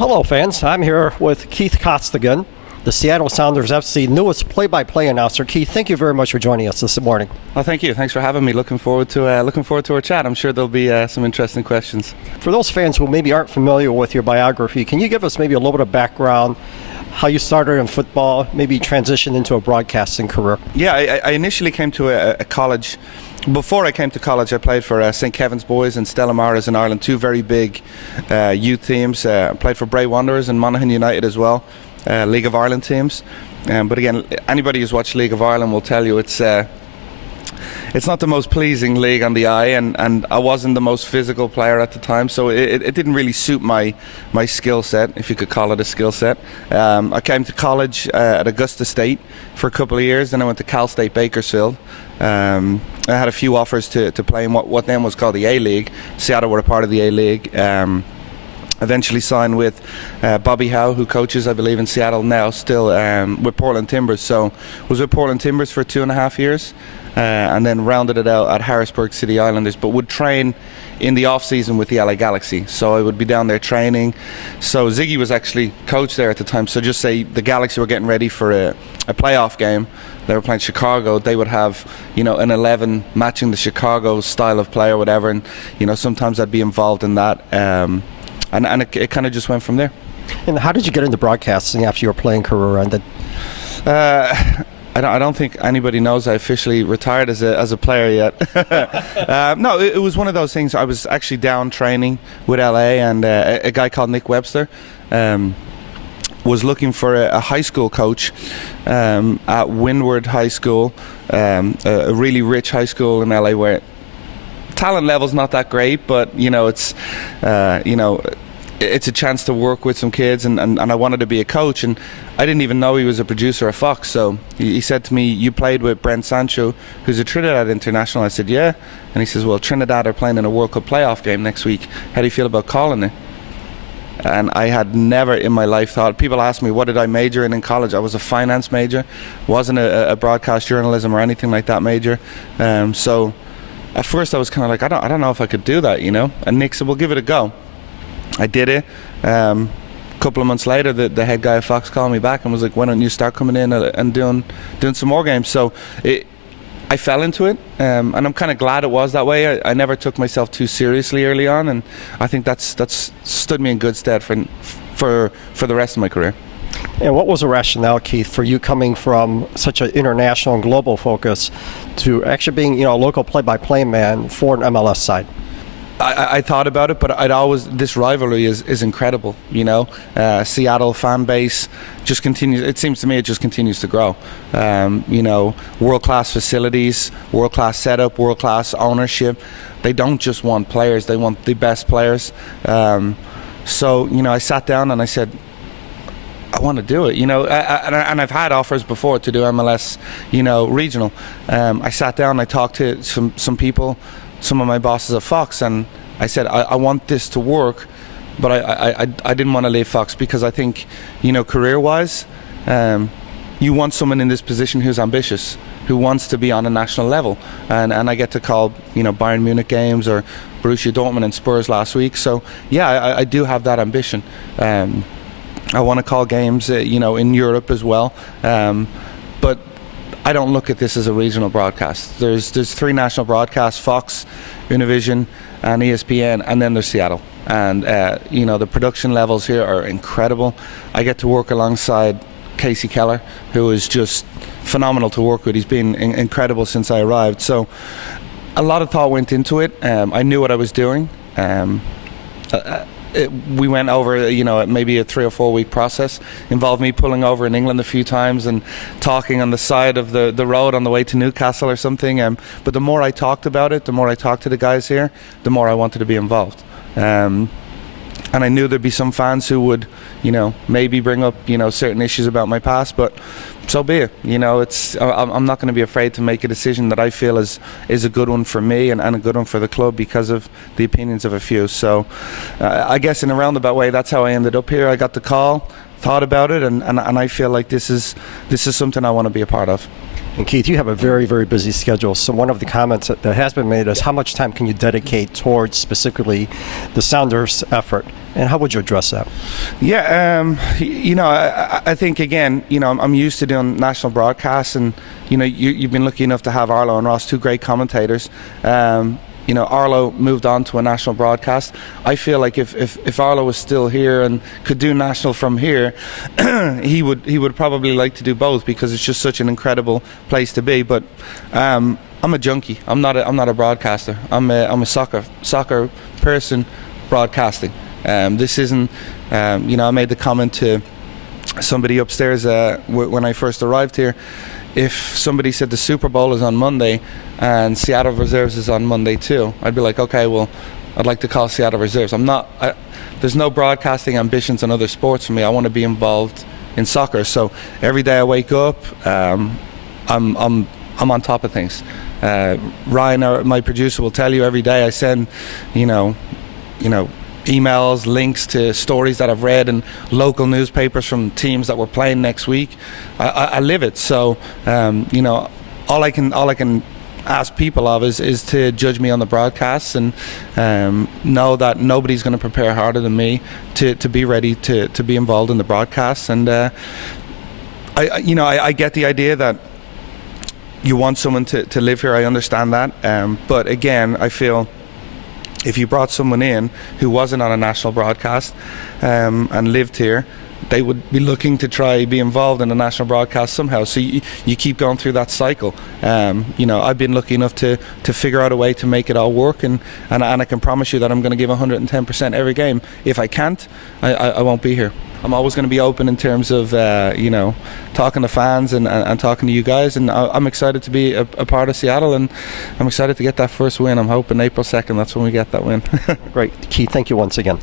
Well, hello, fans. I'm here with Keith Costigan, the Seattle Sounders FC newest play-by-play announcer. Keith, thank you very much for joining us this morning. Well, thank you. Thanks for having me. Looking forward to our chat. I'm sure there'll be some interesting questions. For those fans who maybe aren't familiar with your biography, can you give us maybe a little bit of background, how you started in football, maybe transitioned into a broadcasting career? Yeah, I initially came to a college. Before I came to college, I played for St. Kevin's Boys and Stella Maris in Ireland, two very big youth teams. I played for Bray Wanderers and Monaghan United as well, League of Ireland teams. But again, anybody who's watched League of Ireland will tell you it's not the most pleasing league on the eye, and I wasn't the most physical player at the time, so it didn't really suit my skill set, if you could call it a skill set. I came to college at Augusta State for a couple of years, then I went to Cal State Bakersfield. I had a few offers to play in what then was called the A-League. Seattle were a part of the A-League. Eventually signed with Bobby Howe, who coaches, I believe, in Seattle now, still with Portland Timbers. So was with Portland Timbers for 2.5 years, and then rounded it out at Harrisburg City Islanders, but would train in the off-season with the LA Galaxy. So I would be down there training. So Ziggy was actually coach there at the time. So just say the Galaxy were getting ready for a playoff game. They were playing Chicago. They would have, an 11 matching the Chicago style of play or whatever. And, sometimes I'd be involved in that. And it kind of just went from there. And how did you get into broadcasting after your playing career ended? I don't think anybody knows I officially retired as a player yet. No, it was one of those things. I was actually down training with LA, and a guy called Nick Webster was looking for a high school coach at Windward High School, a really rich high school in LA where talent level's not that great, but it's a chance to work with some kids, and I wanted to be a coach, and I didn't even know he was a producer at Fox. So he said to me, "You played with Brent Sancho, who's a Trinidad international." I said, "Yeah." And he says, "Well, Trinidad are playing in a World Cup playoff game next week. How do you feel about calling it?" And I had never in my life thought. People ask me, what did I major in college? I was a finance major, wasn't a broadcast journalism or anything like that major. So at first I was kind of like, I don't know if I could do that, And Nick said, "Well, give it a go." I did it. A couple of months later, the head guy at Fox called me back and was like, "Why don't you start coming in and doing some more games?" So I fell into it, and I'm kind of glad it was that way. I never took myself too seriously early on, and I think that's stood me in good stead for the rest of my career. And what was the rationale, Keith, for you coming from such an international and global focus to actually being, a local play-by-play man for an MLS side? I thought about it, but this rivalry is incredible, Seattle fan base just continues, it seems to me it just continues to grow. World-class facilities, world-class setup, world-class ownership. They don't just want players, they want the best players. So, I sat down and I said, I want to do it, and I've had offers before to do MLS, regional. I sat down, I talked to some people, some of my bosses at Fox, and I said, I want this to work, but I didn't want to leave Fox because I think, career-wise, you want someone in this position who's ambitious, who wants to be on a national level, and I get to call, Bayern Munich games or Borussia Dortmund and Spurs last week, so yeah, I do have that ambition. I want to call games, in Europe as well, but I don't look at this as a regional broadcast. There's 3 national broadcasts: Fox, Univision, and ESPN, and then there's Seattle. And the production levels here are incredible. I get to work alongside Casey Keller, who is just phenomenal to work with. He's been incredible since I arrived. So a lot of thought went into it. I knew what I was doing. We went over, maybe a 3 or 4 week process. Involved me pulling over in England a few times and talking on the side of the road on the way to Newcastle or something. But the more I talked about it, the more I talked to the guys here, the more I wanted to be involved. And I knew there'd be some fans who would, maybe bring up, certain issues about my past, but so be it. I'm not going to be afraid to make a decision that I feel is a good one for me and a good one for the club because of the opinions of a few. So I guess in a roundabout way, that's how I ended up here. I got the call thought about it, and I feel like this is something I want to be a part of. And Keith, you have a very, very busy schedule. So one of the comments that has been made is how much time can you dedicate towards specifically the Sounders effort? And how would you address that? Yeah, I think, again, I'm used to doing national broadcasts, and, you've been lucky enough to have Arlo and Ross, two great commentators. Arlo moved on to a national broadcast. I feel like if Arlo was still here and could do national from here, he would probably like to do both, because it's just such an incredible place to be. But I'm a junkie. I'm not a broadcaster. I'm a soccer person broadcasting. This isn't. I made the comment to somebody upstairs when I first arrived here. If somebody said the Super Bowl is on Monday and Seattle Reserves is on Monday too, I'd be like, okay, well, I'd like to call Seattle Reserves. There's no broadcasting ambitions in other sports for me. I want to be involved in soccer. So every day I wake up, I'm on top of things. Ryan, my producer, will tell you every day I send, emails, links to stories that I've read in local newspapers from teams that we're playing next week. I live it. So all I can ask people of is to judge me on the broadcasts, and know that nobody's going to prepare harder than me to be ready to be involved in the broadcasts. And I get the idea that you want someone to live here. I understand that, but again, I feel if you brought someone in who wasn't on a national broadcast and lived here, they would be looking to try be involved in a national broadcast somehow. So you keep going through that cycle. I've been lucky enough to figure out a way to make it all work, and I can promise you that I'm going to give 110% every game. If I can't, I won't be here. I'm always going to be open in terms of talking to fans and talking to you guys, and I'm excited to be a part of Seattle, and I'm excited to get that first win. I'm hoping April 2nd, that's when we get that win. Great. Keith, thank you once again.